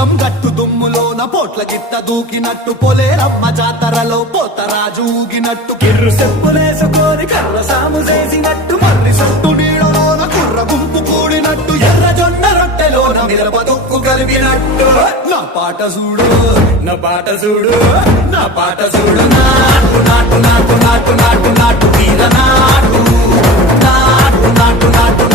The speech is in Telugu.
పొలం గట్టు దుమ్ములోన పోట్ల గిట్ట దూకినట్టు పొలేరమ్మ జాతరలో పోతరాజు ఊగినట్టు కిర్రు చెప్పులేసుకొని కర్ర సాము చేసినట్టు మర్రి సొట్టు నీడలోన కుర్ర గుంపు కూడినట్టు ఎర్ర జొన్న రొట్టెలోన మిరప దొక్కు కలిపినట్టు నా పాట చూడు నా పాట చూడు నా పాట చూడు నాటు నాటు నాటు నాటు నాటు నాటు తీర నాటు నాటు నాటు నాటు